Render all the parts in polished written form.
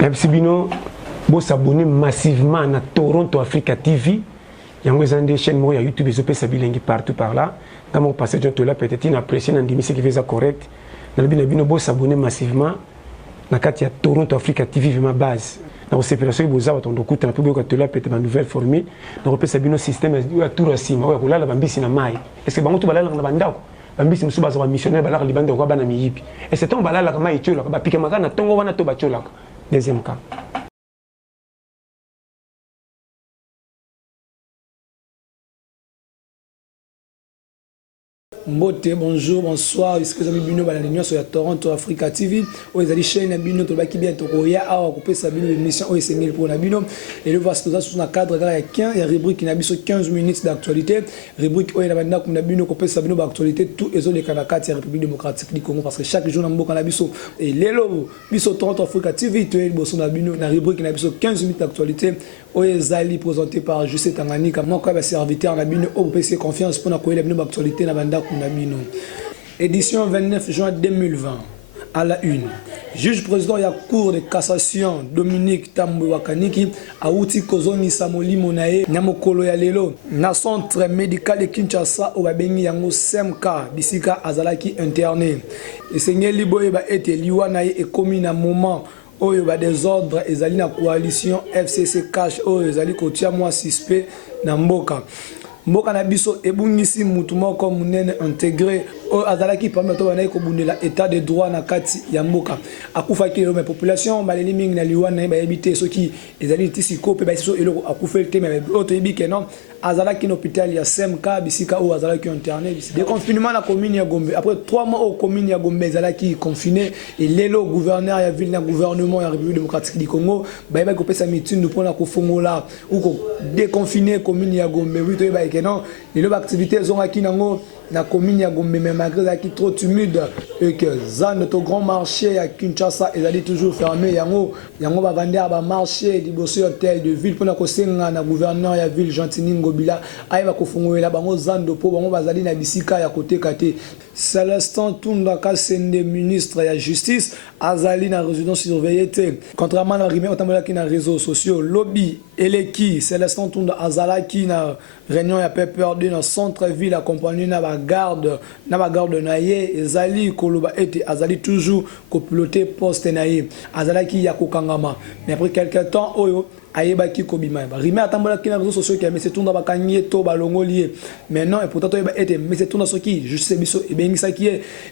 Merci bino, vous s'abonnez massivement à Toronto Africa TV. Il y a des chaînes sur YouTube et sur Facebook partout par là. Quand vous passez de là, peut-être une appréciation dans ce qui fait ça correct. Dans le bino, vous s'abonnez massivement à Toronto Africa TV ma base. Dans ces opérations, vous avez un document un peu de là, peut-être une nouvelle formule. Dans le pays, système est tout racine. Vous avez la bambisi na mai. Est-ce que vous avez la banda? Bambisi nous sommes missionnaires, vous avez la banda ou pas na miyipi. Et c'est un balala comme il tue là. Bah pique magana tongo wana to bachola. Deuxième cas. Mbote, bonjour, bonsoir. Est-ce que vous avez vu l'union sur Toronto Africa TV? Ou vous avez chaîne Bino, tu vas qui bien Tokoya, à couper sa bino émission, ou c'est mille pour Nabino. Et le voici tout sur un cadre, il y a rubrique qui n'a pas 15 minutes d'actualité. Rubrique où il y a maintenant comme Nabino, couper sa bino d'actualité, tout les autres Kanaka, la République démocratique du Congo, parce que chaque jour, on a Nabiso. Et l'élo, Biso Toronto Africa TV, tu es le boss Nabino, la rubrique qui n'a pas 15 minutes d'actualité. Oyezali présenté par Justin Tangani comme moi comme serviteur Nabino au PC confiance pour accueillir la actualité na banda Nabino. Édition 29 juin 2020 à la une. Juge président de la Cour de cassation Dominique Tambwe Wakaniki a outi kozoni Samoli Monae Nyamokolo ya lelo na centre médical de Kinshasa au babengi yango SMK bisika azalaki interné. Esengeli boye ba ete liwa na e komi na moment oyo ba désordre ezali na coalition FCC cash oyo ezali kotia moi suspect na mboka na biso ebungisi mutu moko munene intégré o azalaki parmi to bana ko bundela état de droit na kati ya mboka akufaki le population baleli mingi na liwana ba ebité soki ezali tisiko pe ba so eloko akufeli te mais auto ebike non azalaki na hôpital ya SMK bisika o azalaki interné de confinement na commune ya Gombe après 3 mois au commune ya Gombe azalaki confiné et lelo gouverneur ya ville na gouvernement ya République démocratique du Congo ba ko pesa meeting pour na ko fongola ou ko déconfiner commune ya Gombe oui to ba non les activités sont aquí nango na commune ya Gombe mais malgré qui trop timide et que za notre grand marché à Kinshasa ezali toujours fermé yango ba vendre ba marché liboso hôtel de ville pour na ko senga na gouverneur ya ville Gentini Ngobila aiba ko fongoela bango zando po bango bazali na bisika ya côté kate Célestin Tunda Kasende ministre ya justice azali na résidence surveillée contrairement à rimé otambola ki na réseaux sociaux lobby eleki Célestin Tunda azalaki na réunion ya perdu dans centre ville accompagné na ba garde naye ezali koloba ete azali toujours copiloter poste naye azalaki ya kokangama mais après quelque temps oyo ayebaki kobima rimé atambola ki na réseaux sociaux ki mais c'est Tunda bakangi to balongoli maintenant et pourtant oyeba ete mais c'est Tunda soki juste biso ebengisa ki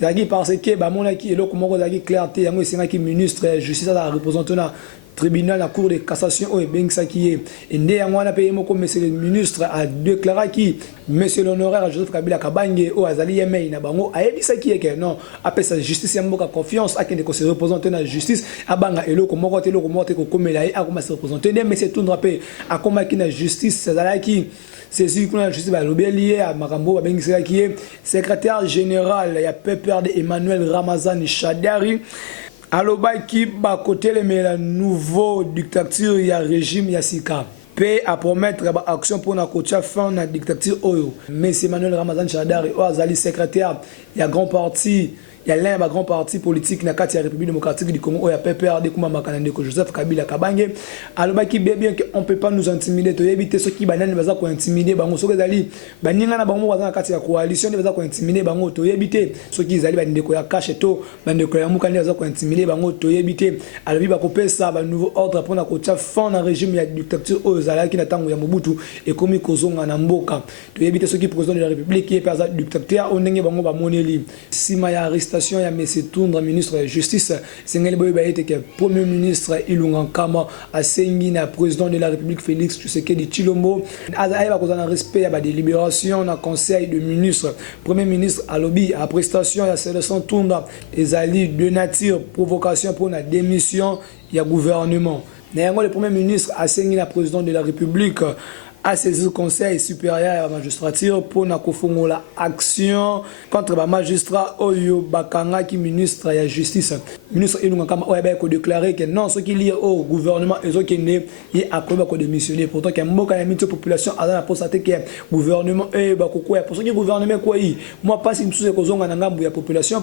ezaki parce que ba monaki eloko moko ezaki clarté yango esengaki ministre justice a représenté na tribunal la cour de cassation au Bengsaki et né en wana pays moko monsieur le ministre a déclaré qui monsieur l'honoraire Joseph Kabila Kabange au azali yemei na bango ayebisaki que non après sa justice ya mboka confiance a kende ko se représenter na justice abanga eloko moko ko komela a ko se représenter mais c'est tout rappel a komaki na justice azalaki c'est sûr que la justice va l'obéir à Makambo ba Bengsaki secrétaire général ya PPRD Emmanuel Ramazani Shadari alobaki ba côté le nouveau dictature ya régime ya sika pe à promettre ba action pour na kotia fin na dictature oyo mais Emmanuel Ramazan Shadari o azali secrétaire ya grand parti il y a l'un des grands partis politiques na kati ya République démocratique du Congo, il y a PPRD kuma makanande ko Joseph Kabila Kabange. Alors qui bien que on peut pas nous intimider, to éviter ceux qui banane baza ko intimider bango soki zali baninga na bango baza na kati ya coalition baza ko intimider bango to éviter ceux qui zali bandeko ya cache to bandeko ya mukandi baza ko intimider bango to éviter alors bi ba ko pesa ba nouveau ordre pour na ko tia fin na régime ya dictature o zala ki na tango ya Mobutu et komi kozonga na mboka to éviter ceux qui président de la République qui est pas dictateur on ndenge bango ba moneli sima ya arrestation il y a M. Tundra, ministre de la Justice, Sengeli Boyebaïte, qui est Premier ministre Ilunga Kama, à Sengina, président de la République Félix Tshisekedi Tshilombo. Azaïba, qu'on a respect à la délibération, dans le conseil de ministre, Premier ministre à lobby, à prestation, il y a Célestin Tundra, et Ali de nature, provocation pour la démission, il y a gouvernement. Néanmoins, le Premier ministre a Sengina, président de la République, a saisi le conseil supérieur à la magistrature pour na kofongola action contre les magistrats oyo bakanga qui ministre de la justice ministre Ilunga Kama oya ko déclarer que non ce qui lié au gouvernement et ce qui né il a ko démissionner pourtant que mboka ya mito population a la poste que gouvernement et ba ko pour ce qui gouvernement quoi moi pas si msuse ko zonga na ngambu ya population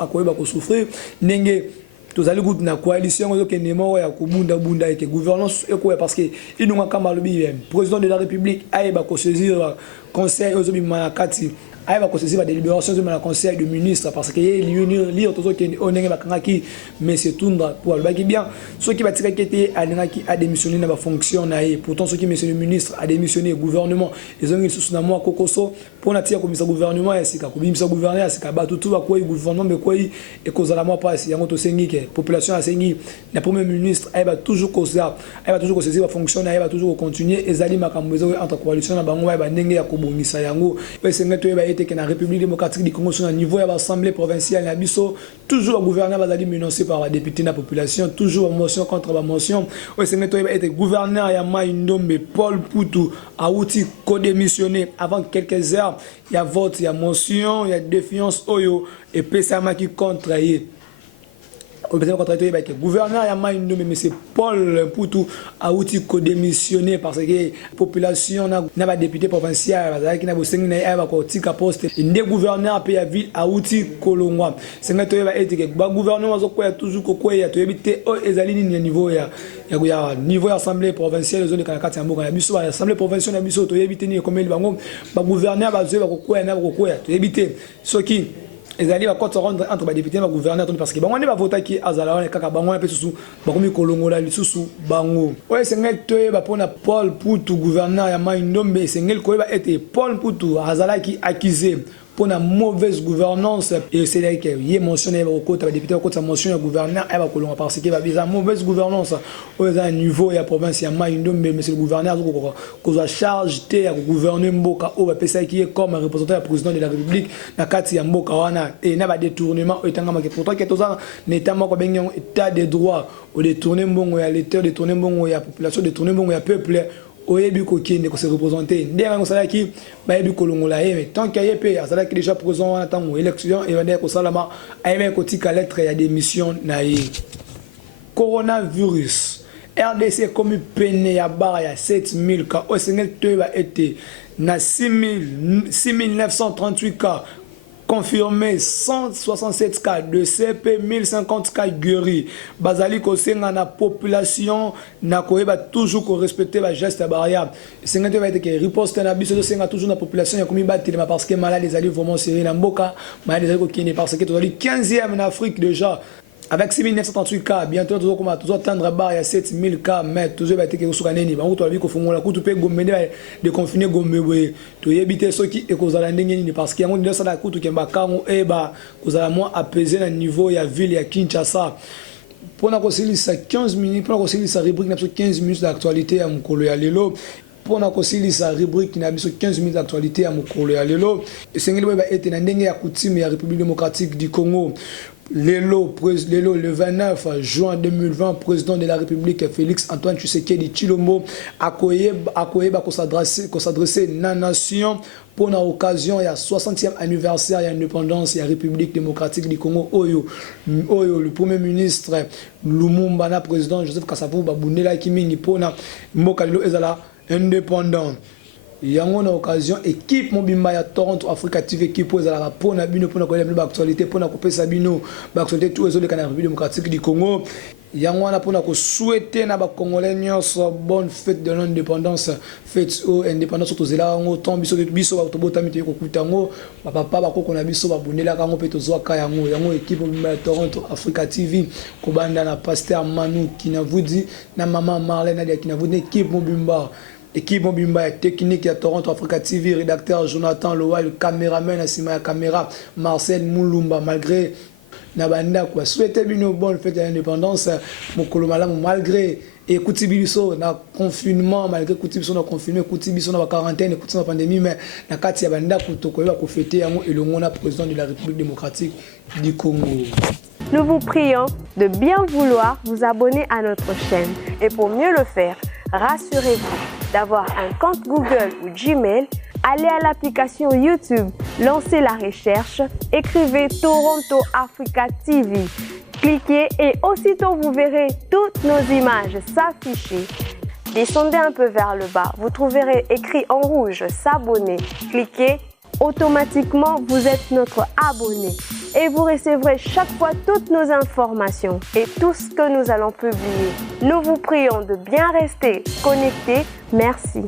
akoyeba ko souffrir ndenge tozali kutu na coalition ozokende moko ya kobunda eke gouvernance ekoya parce que inonga kamba lobi président de la république ayeba kosaisir conseil ozobima na kati ayeba kosaisir ba délibération ozobima na conseil de ministre parce que lire tozokende onenge bakangaki monsieur Tundra pour alobaki bien soki batikaki ete alingaki adémissionner na bafonction na ye pourtant soki monsieur le ministre adémissionner gouvernement ezongi lisusu na mwa kokoso mpona tia komisa gouvernement ya sika kobimisa gouverneur ya sika bato tu bakwei gouvernement bekwei ekozala mwa pasi yango tosengi ke population asengi na premier ministre ayeba toujours kosaisir bafonction na ye ayeba toujours kocontinue ezali makambo ezali entre coalition na bango bayeba ndenge ya kobongisa yango po esengi toyeba ete ke na république démocratique du Congo sur na niveau ya baassemblée provinciale na biso toujours gouverneur bazali menacé par la députée na population toujours motion contre ba motion o esengi toyeba ete gouverneur ya Mai Ndombe Paul Poutou auti kodémissionner avant quelques heures. Il y a vote, il y a motion, il y a défiance, et pesamaki contre ye. Le gouverneur a Ndombe, mais c'est Paul Poutou a outil démissionné parce que la population n'a pas député provincial, qui n'a pas de poste. Le gouverneur a ville a outil Kolongwa. C'est le gouvernement a toujours évité niveau niveau assemblée provinciale zone kanakati mboka na biso assemblée provinciale na biso to éviter ni comme le bango ba gouverneur ba zo ba kokoya na kokoya to éviter soki ezali ba compte rendre entre ba député ba gouverneur parce que bango ne ba voter ki azala wana kaka bango na pesusu ba komi kolongola lisusu bango oye sengel to ba pona Paul Poutou gouverneur ya Mai Ndombe sengel ko ba ete Paul Poutou azala ki accusé pour la mauvaise gouvernance et c'est là qu'il y a mentionné au côté député au côté mentionné gouverneur et va colon parce qu'il va viser mauvaise gouvernance au niveau et à province ya Mai Ndombe mais c'est le gouverneur qu'on doit charge à gouverner Mboka au PSA qui est comme représentant du président de la République na kati ya Mboka wana et na ba détournement etanga que pourtant que toza notamment ko bengi état de droit au détourner mbongo ya l'état détourner mbongo ya population détourner mbongo ya peuple oyebi ko kende ko se représenter ndenge ngosala ki bayebi kolongola ye mais tant qu'il y a pe azala ki déjà présent en temps élection et vendre ko salama ayebe ko tika lettre ya démission na ye coronavirus RDC comme peine ya barre ya 7000 cas au Sénégal va été na 6938 cas confirmé 167 cas de CP, 1050 cas guéris. Bazali ko senga na population na koyeba toujours ko respecter ba geste barrière. Senga te va être que riposte na biso senga toujours na population ya komi batile parce que malade les ali vraiment serré na mboka, malade les ali ko kine parce que to ali 15e en Afrique déjà. Avec 6938 cas, bientôt toujours comme toujours atteindre barre il y a 7000 cas mais toujours va être que sur neni bango to abi ko fongola ko to pe gomende de confiner gombe to yebite soki e ko zala ndenge ni parce que yango ndio sala ko to kemba kango eba ko zala mo apaiser na niveau ya ville ya Kinshasa pour na ko silisa 15 minutes pour na ko silisa rubrique na 15 minutes d'actualité ya mukolo ya lelo pour na ko silisa rubrique na biso 15 minutes d'actualité ya mukolo ya lelo esengeli ba ete na ndenge ya coutume ya République démocratique du Congo. Le 29 juin 2020, président de la République Félix Antoine Tshisekedi Tshilombo a s'adresser à la nation pour l'occasion de 60e anniversaire de l'indépendance de la République démocratique du Congo. Le premier ministre Lumumba, le président Joseph Kasavubu Babundela Kimingi pour Mokalilo Ezala indépendant. Il y a une occasion, équipe Mobimba ya Toronto Africa TV qui pose à la pour na bino pour na connaître l'actualité pour na couper Sabino l'actualité tous les autres canaux démocratique du Congo. Il y a une pour na souhaiter na ba Congolais nyonso bonne fête de l'indépendance fête au indépendance to zela ngo tombi so biso ba to botami to kutango ba papa ba koko na biso ba bundela kango pe to zwa ka yango équipe Mobimba ya Toronto Africa TV ko banda na pasteur Manu Kinavudi na maman Marlène Nadia Kinavudi équipe Mobimba. Équipe Mobimba technique à Toronto Africa TV, rédacteur Jonathan Loa, le caméraman Assima la caméra Marcel Moulumba, malgré Nabanda quoi. Souhaitez une bonne fête de l'indépendance, Mokolo Malamu, malgré et Koutibiso na confinement, malgré Koutibiso na confinement, Koutibiso na quarantaine, Koutibiso na pandémie, mais na kati ya banda kutokoya ko fêter yango et le mona président de la République démocratique du Congo. Nous vous prions de bien vouloir vous abonner à notre chaîne et pour mieux le faire, rassurez-vous d'avoir un compte Google ou Gmail, allez à l'application YouTube, lancez la recherche, écrivez Toronto Africa TV, cliquez et aussitôt vous verrez toutes nos images s'afficher. Descendez un peu vers le bas, vous trouverez écrit en rouge s'abonner, cliquez automatiquement vous êtes notre abonné et vous recevrez chaque fois toutes nos informations et tout ce que nous allons publier. Nous vous prions de bien rester connectés. Merci.